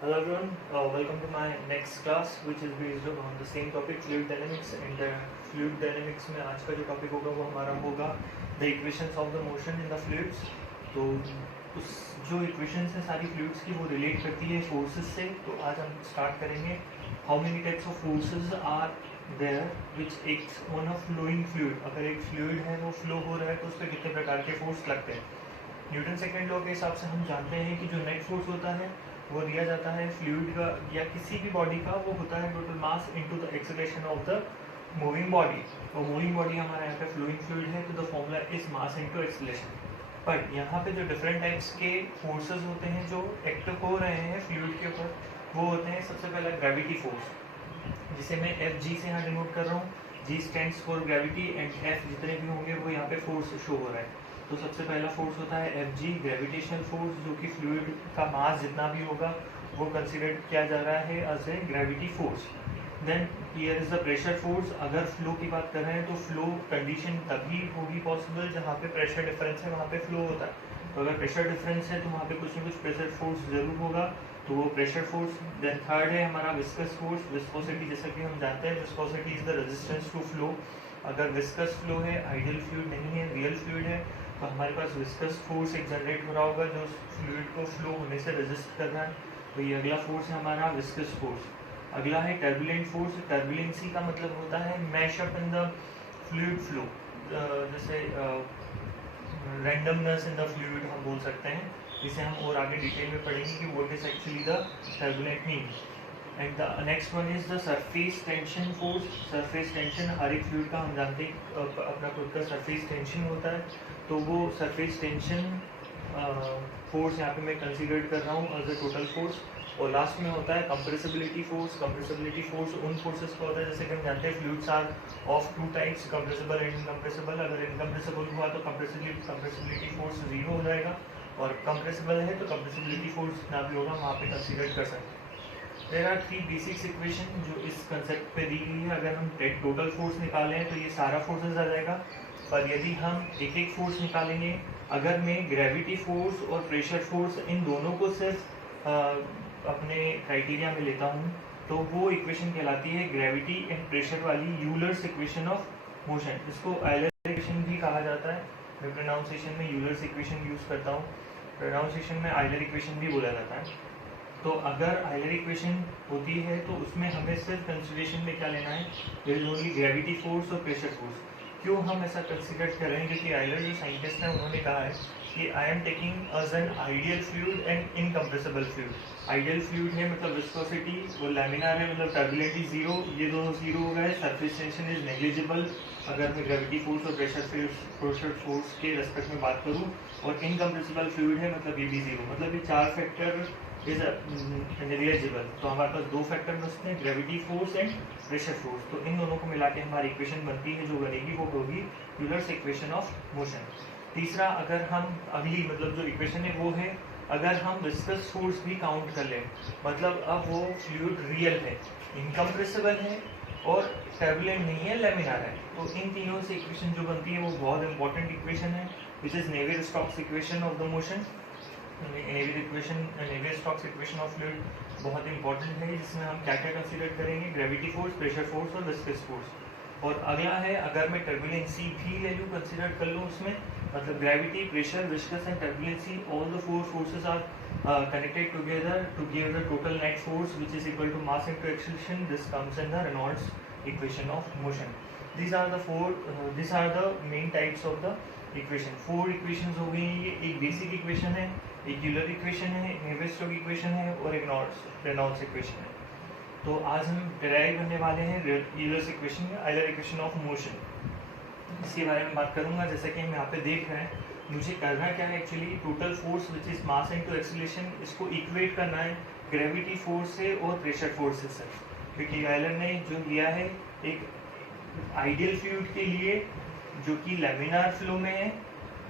Hello everyone, welcome to my next class which is based on the same topic fluid dynamics and fluid dynamics में आज का जो topic होगा वो हमारा होगा the equations of the motion in the fluids। तो उस जो equations हैं सारी fluids की वो relate करती है forces से। तो आज हम start करेंगे how many types of forces are there which acts on a flowing fluid। अगर एक fluid है वो flow हो रहा है तो उस पर कितने प्रकार के force लगते हैं। न्यूटन सेकेंड लॉ के हिसाब से हम जानते हैं कि जो नेट फोर्स होता है वो दिया जाता है फ्लूइड का या किसी भी बॉडी का, वो होता है total mass into the acceleration of the moving body. तो मूविंग बॉडी हमारा यहाँ पे फ्लोइंग फ्लूइड है, तो the formula is mass into acceleration. But यहाँ पे जो डिफरेंट टाइप्स के फोर्सेस होते हैं जो एक्ट हो रहे हैं फ्लूइड के ऊपर, वो होते हैं सबसे पहला ग्रेविटी फोर्स, जिसे मैं एफ जी से यहाँ डिनोट कर रहा हूँ। जी stands for gravity and F जितने भी होंगे वो यहाँ पे फोर्स शो हो रहा है। तो सबसे पहला फोर्स होता है एफ जी, ग्रेविटेशनल फोर्स, जो कि फ्लूइड का मास जितना भी होगा वो कंसिडर किया जा रहा है as a gravity force. Then here is the pressure force. अगर फ्लो की बात कर रहे हैं तो फ्लो कंडीशन तभी होगी पॉसिबल जहाँ पे प्रेशर डिफरेंस है, वहाँ पे फ्लो होता है। तो अगर प्रेशर डिफरेंस है तो वहाँ पे कुछ ना कुछ प्रेशर फोर्स जरूर होगा, तो वो प्रेशर फोर्स। देन थर्ड है हमारा विस्कस फोर्स, विस्कोसिटी। जैसा कि हम जानते हैं viscosity is the resistance to flow. अगर विस्कस फ्लो है, आइडियल फ्लूइड नहीं है, रियल फ्लूइड है, तो हमारे पास विस्कस फोर्स एक जनरेट हो रहा होगा जो फ्लूइड को फ्लो होने से रेजिस्ट कर रहा है। तो ये अगला फोर्स है हमारा विस्कस फोर्स। अगला है टर्बुलेंट फोर्स। टर्बुलेंसी का मतलब होता है mash up in the fluid flow, जैसे रैंडमनेस इन द फ्लूइड हम बोल सकते हैं। इसे हम और आगे डिटेल में पढ़ेंगे कि what is actually the turbulent means. And the next one is the surface tension force. Surface tension हर एक फ्लूइड का हम जानते हैं अपना खुद का सरफेस टेंशन होता है, तो वो सरफेस टेंशन फोर्स यहाँ पे मैं कंसीडर कर रहा हूँ एज ए टोटल फोर्स। और लास्ट में होता है कंप्रेसिबिलिटी फोर्स। कंप्रेसिबिलिटी फोर्स उन फोर्सेस का होता है जैसे कि हम जानते हैं fluids are of two types, compressible and incompressible. अगर इनकम्प्रेसिबल हुआ तो कंप्रेसिबिलिटी फोर्स जीरो हो जाएगा, और कंप्रेसिबल है तो कंप्रेसिबिलिटी फोर्स ना भी होगा, वहाँ पे कंसीडर कर सकते हैं। There are three basics equation जो इस कंसेप्ट पे दी गई है। अगर हम टोटल फोर्स निकालें तो ये सारा फोर्सेस आ जाएगा, पर यदि हम एक एक फोर्स निकालेंगे, अगर मैं ग्रेविटी फोर्स और प्रेशर फोर्स इन दोनों को सिर्फ अपने क्राइटेरिया में लेता हूँ तो वो इक्वेशन कहलाती है ग्रेविटी एंड प्रेशर वाली यूलर्स इक्वेशन ऑफ मोशन। इसको आयलर इक्वेशन भी कहा जाता है। मैं प्रोनाउंसिएशन में यूलर्स इक्वेशन यूज करता हूँ, प्रोनाउंसिएशन में आयलर इक्वेशन भी बोला जाता है। तो अगर आयलर इक्वेशन होती है तो उसमें हमें सिर्फ कंसिडरेशन में क्या लेना है, there is only gravity force और प्रेशर फोर्स। क्यों हम ऐसा कंसिडर कर रहे हैं, क्योंकि आयलर जो साइंटिस्ट हैं उन्होंने कहा है कि I am taking as an ideal fluid and incompressible fluid. Ideal fluid है मतलब विस्कोसिटी, वो लैमिनार है मतलब टर्बुलेंटी जीरो, ये दोनों जीरो हो गए। सरफेस टेंशन इज नेग्लिजिबल अगर मैं ग्रेविटी फोर्स और प्रेशर फोर्स के रेस्पेक्ट में बात करूँ, और इनकम्प्रेसिबल फ्लूइड है मतलब ये भी जीरो। मतलब ये चार फैक्टर इज नेग्लिजिबल। तो हमारे पास दो फैक्टर बचते हैं, gravity force and pressure force. तो इन दोनों को मिला के हमारी इक्वेशन बनती है, जो बनेगी वो होगी यूलर्स इक्वेशन ऑफ मोशन। तीसरा, अगर हम अगली मतलब जो इक्वेशन है वो है अगर हम विस्कस फोर्स भी काउंट कर लें, मतलब अब वो फ्लूइड रियल है, इनकम्प्रेसिबल है और टर्बुलेंट नहीं है, लैमिनार है, तो इन तीनों से इक्वेशन जो बनती है वो बहुत इंपॉर्टेंट इक्वेशन है, which is Navier-Stokes equation of the motion. Navier-Stokes equation of fluid बहुत इंपॉर्टेंट है, जिसमें हम क्या क्या कंसीडर करेंगे, ग्रेविटी फोर्स, प्रेशर फोर्स और विस्कस फोर्स। और अगला है अगर मैं टर्बुलेंसी भी ले लूँ, कंसीडर कर लूँ उसमें, मतलब gravity, pressure, viscous and turbulency, all the four forces are connected together to give the total net force which is equal to mass into acceleration. This comes in the Reynolds equation of motion. These are the main types of the equation. Four equations हो गई। ये एक basic equation है, एक Euler equation है, एक Navier-Stokes equation है और एक रेनॉल्ड्स इक्वेशन है। तो आज हम डिराइव करने वाले हैं यूलर्स इक्वेशन या आयलर इक्वेशन ऑफ मोशन। इसके बारे में बात करूंगा। जैसे कि हम यहाँ पे देख रहे हैं, मुझे करना क्या है actually, total force which is mass into acceleration, इसको इक्वेट करना है ग्रेविटी फोर्स से और प्रेशर फोर्स से। क्योंकि आयलर ने जो लिया है एक आइडियल फ्लूइड के लिए जो कि लैमिनार फ्लो में है,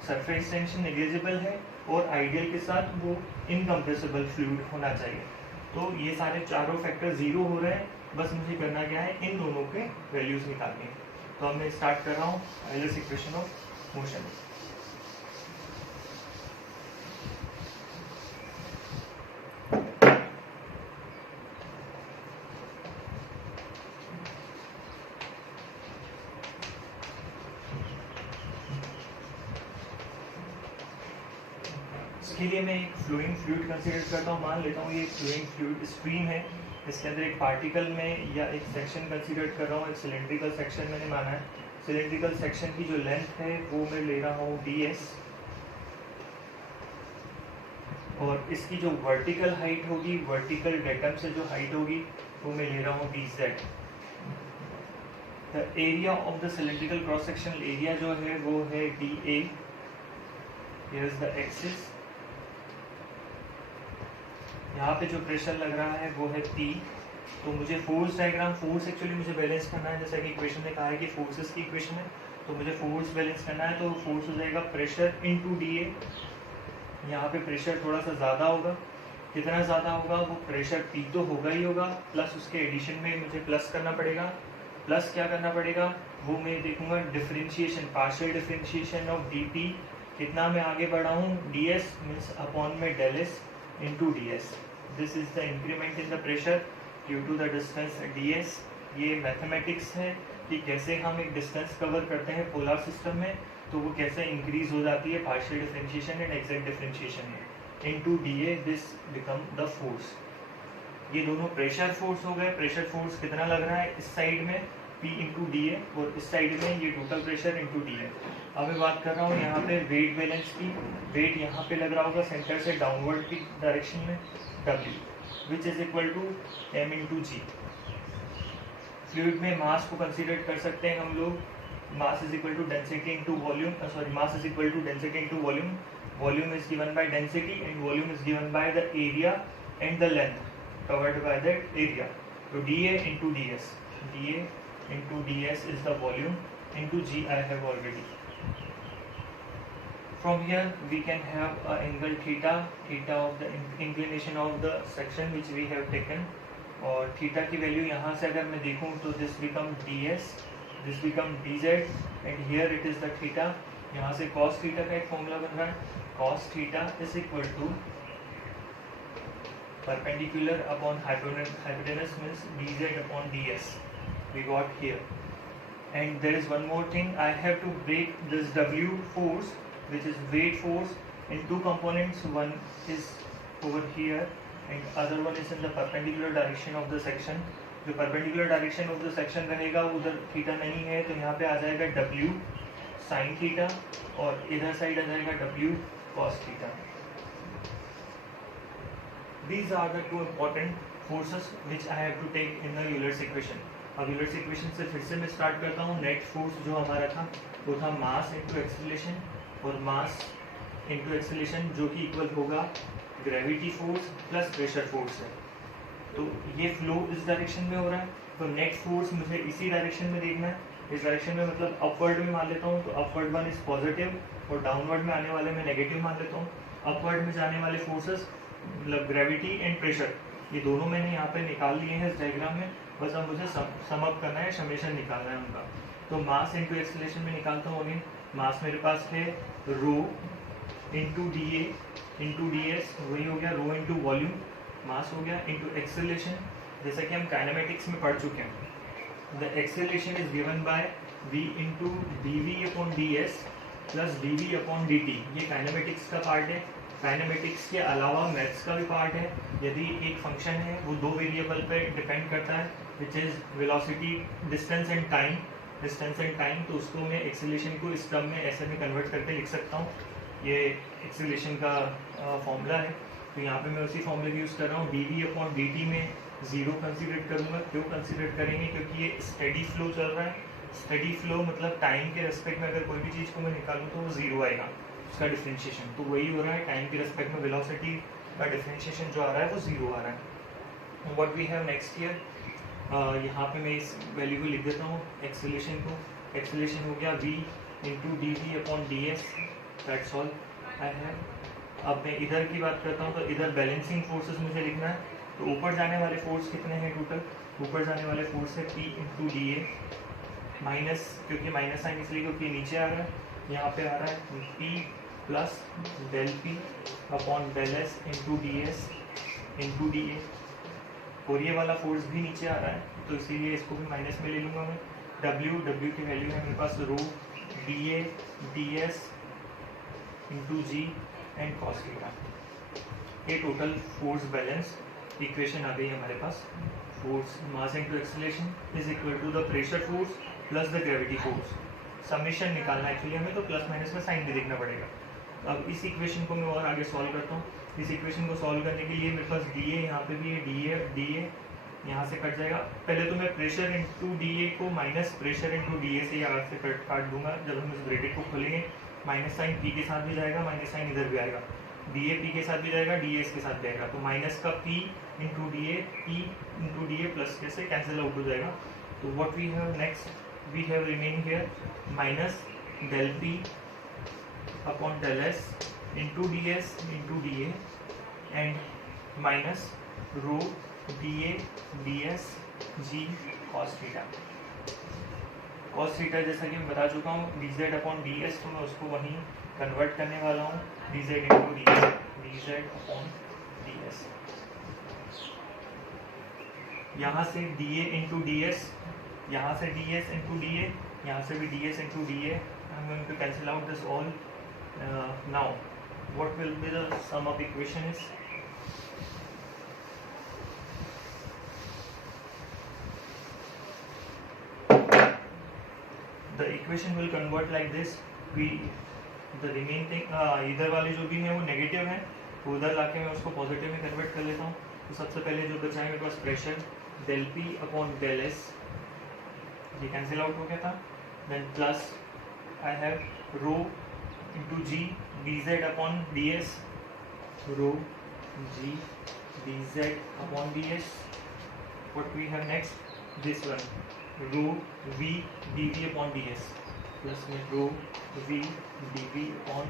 सरफेस टेंशन नेग्लिजिबल है, और आइडियल के साथ वो इनकम्प्रेसिबल फ्लूइड होना चाहिए। तो ये सारे चारों फैक्टर जीरो हो रहे हैं, बस मुझे करना क्या है, इन दोनों के वैल्यूज निकालने हैं। तो अब मैं स्टार्ट कर रहा हूँ आयलर्स इक्वेशन ऑफ मोशन। उसके लिए मैं एक फ्लोइंग फ्लूइड कंसीडर करता हूँ, मान लेता हूँ ये फ्लोइंग फ्लूइड स्ट्रीम है, इसके अंदर एक पार्टिकल में या एक सेक्शन कंसीडर कर रहा हूँ, एक सिलेंड्रिकल सेक्शन मैंने माना है। सिलेंड्रिकल सेक्शन की जो लेंथ है वो मैं ले रहा हूँ ds, और इसकी जो वर्टिकल हाइट होगी, वर्टिकल डेटम से जो हाइट होगी वो मैं ले रहा हूँ dz। The area of the cylindrical cross sectional area जो है वो है dA, here is the axis. यहाँ पे जो प्रेशर लग रहा है वो है P। तो मुझे फोर्स डायग्राम, फोर्स एक्चुअली मुझे बैलेंस करना है, जैसा कि इक्वेशन में कहा है कि फोर्सेस की इक्वेशन है, तो मुझे फोर्स बैलेंस करना है। तो फोर्स हो जाएगा प्रेशर इनटू dA। यहाँ पे प्रेशर थोड़ा सा ज़्यादा होगा, कितना ज़्यादा होगा, वो प्रेशर P तो होगा ही होगा, प्लस उसके एडिशन में मुझे प्लस करना पड़ेगा। प्लस क्या करना पड़ेगा वो मैं देखूंगा, differentiation, partial differentiation of dP। कितना मैं आगे बढ़ा हूँ, ds मीन्स अपॉन में del s into ds। This is the increment in the pressure due to the distance ds। ये मैथमेटिक्स है कि कैसे हम एक डिस्टेंस कवर करते हैं पोलर सिस्टम में, तो वो कैसे इंक्रीज हो जाती है partial differentiation and exact differentiation में into dA, this become the force. ये दोनों प्रेशर फोर्स हो गए। प्रेशर फोर्स कितना लग रहा है इस साइड में, P इंटू डी ए, और इस साइड में ये total pressure into D A. अब मैं बात कर रहा हूँ यहाँ पे वेट बैलेंस की। वेट यहाँ पे लग रहा होगा सेंटर से डाउनवर्ड की डायरेक्शन में, W which is equal to M into g. Fluid में मास को कंसिडर कर सकते हैं हम लोग, mass is equal to density into volume, sorry mass is equal to density into volume. Volume is given by density and volume is given by the area and the length covered by that area. So dA into ds, dA into ds is the volume into g I have already. From here we can have a angle theta, theta of the inclination of the section which we have taken, और theta की value यहाँ से अगर मैं देखूँ तो this become ds, this become dz and here it is the theta. यहाँ से cos थीटा का एक फॉर्मूला बन रहा है, cos theta is equal to perpendicular upon hypotenuse means dz upon ds we got here. And there is one more thing, I have to break this W force which is weight force in two components. One is over here and other one is in the perpendicular direction of the section. जो perpendicular direction of the section रहेगा उधर theta नहीं है, तो यहाँ पे आ जाएगा W sin theta और इधर साइड आ जाएगा W cos theta. These are the two important forces which I have to take in the Euler's equation. अब Euler's equation से फिर से मैं स्टार्ट करता हूँ। नेट फोर्स जो हमारा था वो था मास इंटू एक्सेलरेशन, और मास इंटू एक्सेलरेशन जो कि इक्वल होगा gravity force plus pressure force है। तो ये फ्लो इस डायरेक्शन में हो रहा है, तो नेट फोर्स मुझे इसी डायरेक्शन में देखना है। इस डायरेक्शन में मतलब अपवर्ड में मान लेता हूँ, तो अपवर्ड वन इज पॉजिटिव और डाउनवर्ड में आने वाले में नेगेटिव मान लेता हूँ। अपवर्ड में जाने वाले फोर्सेस मतलब ग्रेविटी एंड प्रेशर, ये दोनों मैंने यहाँ पे निकाल लिए हैं इस डायग्राम में, बस अब मुझे सम अप करना है, समेशन निकालना है उनका। तो मास इंटू एक्सेलरेशन में निकालता हूँ अगेन। मास मेरे पास है rho into D A into D S, वही हो गया रो इंटू वॉल्यूम, मास हो गया, इंटू एक्सेलरेशन जैसा कि हम काइनेमेटिक्स में पढ़ चुके हैं। The acceleration is given by v into d v upon D s plus d v upon d t. ये काइनेमेटिक्स का पार्ट है। काइनेमेटिक्स के अलावा मैथ्स का भी पार्ट है। यदि एक फंक्शन है वो दो वेरिएबल पे डिपेंड करता है, which is velocity, distance and time, distance and time, तो उसको मैं एक्सेलरेशन को इस टर्म में ऐसे में कन्वर्ट करके लिख सकता हूँ। ये एक्सेलरेशन का फॉर्मूला है, तो यहाँ पे मैं उसी फॉर्मूले का यूज़ कर रहा हूँ। D v upon d t में ज़ीरो कंसिडर करूँगा। क्यों कंसिडर करेंगे? क्योंकि ये स्टडी फ्लो चल रहा है। स्टडी फ्लो मतलब टाइम के रेस्पेक्ट में अगर कोई भी चीज़ को मैं निकालूँ तो वो ज़ीरो आएगा उसका डिफरेंशिएशन, तो वही हो रहा है। टाइम के रेस्पेक्ट में वेलोसिटी का डिफरेंशिएशन जो आ रहा है वो ज़ीरो आ रहा है। What we have next year, यहाँ पे मैं इस वैल्यू को लिख देता हूँ एक्सेलरेशन को। एक्सेलरेशन हो गया v into d v upon D s, that's all I have. अब मैं इधर की बात करता हूँ, तो इधर बैलेंसिंग फोर्सेस मुझे लिखना है। तो ऊपर जाने वाले फोर्स कितने हैं टोटल? ऊपर जाने वाले फोर्स है p into D A minus, क्योंकि माइनस साइन इसलिए क्योंकि नीचे आ रहा है, यहाँ पे आ रहा है p plus del P upon del s into D S into D a, और ये वाला फोर्स भी नीचे आ रहा है, तो इसीलिए इसको भी माइनस में ले लूँगा मैं। W की वैल्यू है मेरे पास rho D A D S into G and cos theta. ये टोटल फोर्स बैलेंस इक्वेशन आ गई हमारे पास। Force mass into acceleration is equal to the pressure force plus the gravity force. Summation निकालना एक्चुअली हमें, तो प्लस माइनस में sign भी देखना पड़ेगा। अब इस इक्वेशन को मैं और आगे सॉल्व करता हूँ। इस इक्वेशन को सॉल्व करने के लिए मेरे पास डी ए यहाँ पे भी है, डी ए यहाँ से कट जाएगा। पहले तो मैं प्रेशर इंटू डी ए को minus pressure into D A से यहाँ से काट दूंगा। जब हम इस ब्रैकेट को खोलेंगे माइनस साइन पी के साथ भी जाएगा, माइनस साइन इधर भी आएगा, डी ए पी के साथ भी जाएगा, डी ए इसके साथ भी आएगा। तो माइनस का p into D a, p into D a plus कैसे कैंसिल आउट हो जाएगा। तो what we have next, we have remaining here minus del P upon del s into D S into D a and minus rho D A D s g cos theta. Cos theta जैसा कि मैं बता चुका हूँ d Z upon D s, तो मैं उसको वहीं कन्वर्ट करने वाला हूँ d z into D s, d Z upon D s. यहाँ से डी ए इंटू डी एस, यहाँ से d S into D a, यहाँ से भी d S into D a. I am going to cancel out this all. Now what will be the sum of equation is, the equation will convert like this। we the remaining इधर वाले जो भी है वो negative है, तो उधर लाके मैं उसको पॉजिटिव में कन्वर्ट कर लेता हूँ। तो सबसे पहले जो बचा है मेरे पास pressure del P upon del S, ये कैंसिल आउट हो गया था। Then plus I have rho into G D Z upon D S, rho G D Z upon D S. What we have next, this one rho v dv upon ds plus में रो v dv upon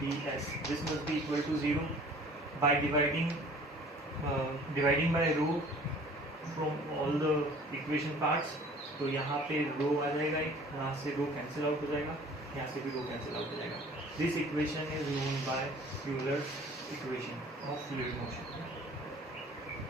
ds. This must be equal to 0 by dividing by rho from all the equation parts। तो यहाँ पे रो आ जाएगा, यहाँ से रो cancel out हो जाएगा, यहाँ से भी रो कैंसिल आउट हो जाएगा। This equation is known by Euler's equation of fluid motion।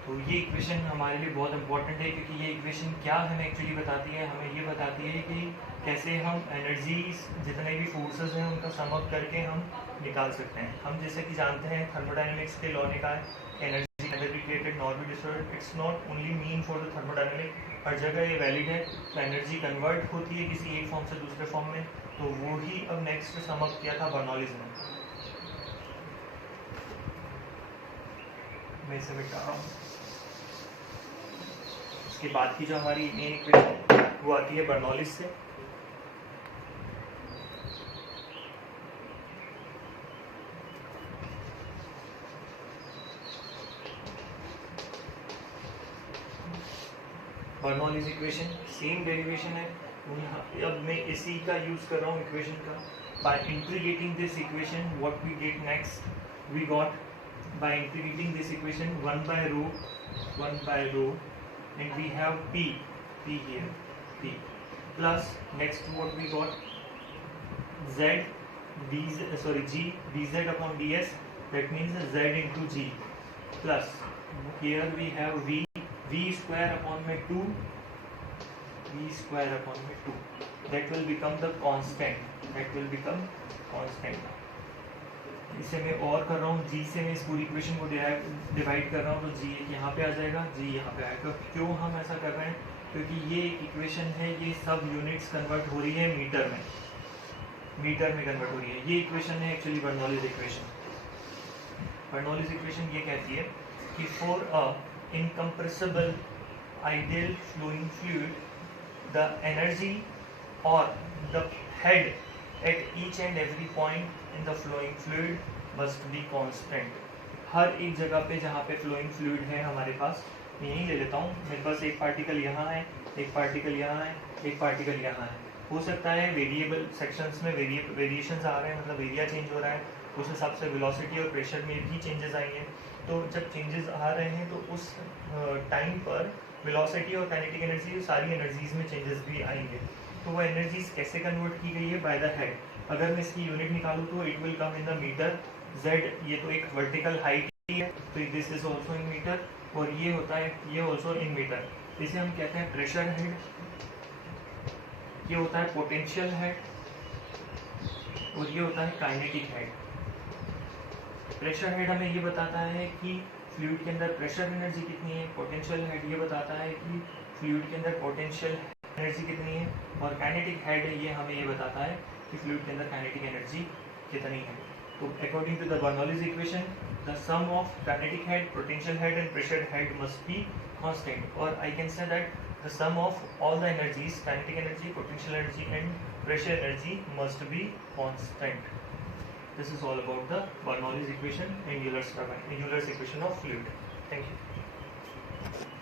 तो ये इक्वेशन हमारे लिए बहुत इंपॉर्टेंट है, क्योंकि ये इक्वेशन क्या हमें एक्चुअली बताती है, हमें ये बताती है कि कैसे हम एनर्जीज जितने भी फोर्सेस हैं उनका सम अप करके हम निकाल सकते हैं। हम जैसे कि जानते हैं थर्मोडायनेमिक्स के लॉ ने कहा है energy never be created nor be destroyed. It's not only mean for the thermodynamic, हर जगह ये वैलिड है। तो एनर्जी कन्वर्ट होती है किसी एक फॉर्म से दूसरे फॉर्म में, तो वो ही अब नेक्स्ट सम अप किया था बर्नौलीज ने। मैं इसे मिटा रहा हूँ। इसके बाद की जो हमारी मेन इक्वेशन वो आती है बर्नौलीज से। बर्नौलीज इक्वेशन सेम डेरिवेशन है, अब मैं इसी का यूज कर रहा हूँ इक्वेशन का। By integrating this equation what we get next, we got by integrating this equation 1 by rho and we have p here, p plus next what we got z g dz upon ds, that means z into g, plus here we have v square upon में 2, v square upon में 2, that will become the constant। इसे मैं और कर रहा हूँ, g से मैं इस पूरी इक्वेशन को डिवाइड कर रहा हूँ, तो g यहाँ पे आ जाएगा, g यहाँ पे आएगा। क्यों हम ऐसा कर रहे हैं, क्योंकि ये इक्वेशन है, ये सब यूनिट्स कन्वर्ट हो रही है मीटर में कन्वर्ट हो रही है। ये इक्वेशन है actually Bernoulli's equation. Bernoulli's equation ये कहती है कि for a incompressible ideal flowing fluid the energy और the head at each and every point in the flowing fluid must be constant। हर एक जगह पे जहाँ पे flowing fluid है हमारे पास, यहीं ले लेता हूँ, मेरे पास एक पार्टिकल यहाँ है, एक पार्टिकल यहाँ है, एक पार्टिकल यहाँ है। हो सकता है वेरिएबल सेक्शंस में वेरिएशंस आ रहे हैं, मतलब एरिया चेंज हो रहा है, उस हिसाब से वेलोसिटी और प्रेशर में भी चेंजेस आएंगे। तो जब चेंजेस आ रहे हैं तो उस टाइम पर वेलोसिटी और काइनेटिक एनर्जी, सारी एनर्जीज में चेंजेस भी आएंगे। तो वो एनर्जीज कैसे कन्वर्ट की गई है, बाय द हेड। अगर मैं इसकी यूनिट निकालूँ तो it will come in the meter. z ये तो एक वर्टिकल हाइट ही है, तो this is also in meter, और ये होता है ये ऑल्सो इन मीटर। इसे हम कहते हैं प्रेशर हेड, ये होता है पोटेंशियल हेड, और ये होता है काइनेटिक हेड। प्रेशर हेड हमें ये बताता है कि फ्लूइड के अंदर प्रेशर एनर्जी कितनी है, पोटेंशियल हेड ये बताता है कि फ्लूइड के अंदर पोटेंशियल एनर्जी कितनी है, और काइनेटिक हेड ये हमें ये बताता है कि फ्लूइड के अंदर काइनेटिक एनर्जी कितनी है। तो according to the Bernoulli's equation, the sum of kinetic head, potential head and pressure head must be constant, और I can say that the sum of all the energies, kinetic energy, potential energy and pressure energy must be constant. This is all about the Bernoulli's equation and Euler's equation of fluid. Thank you.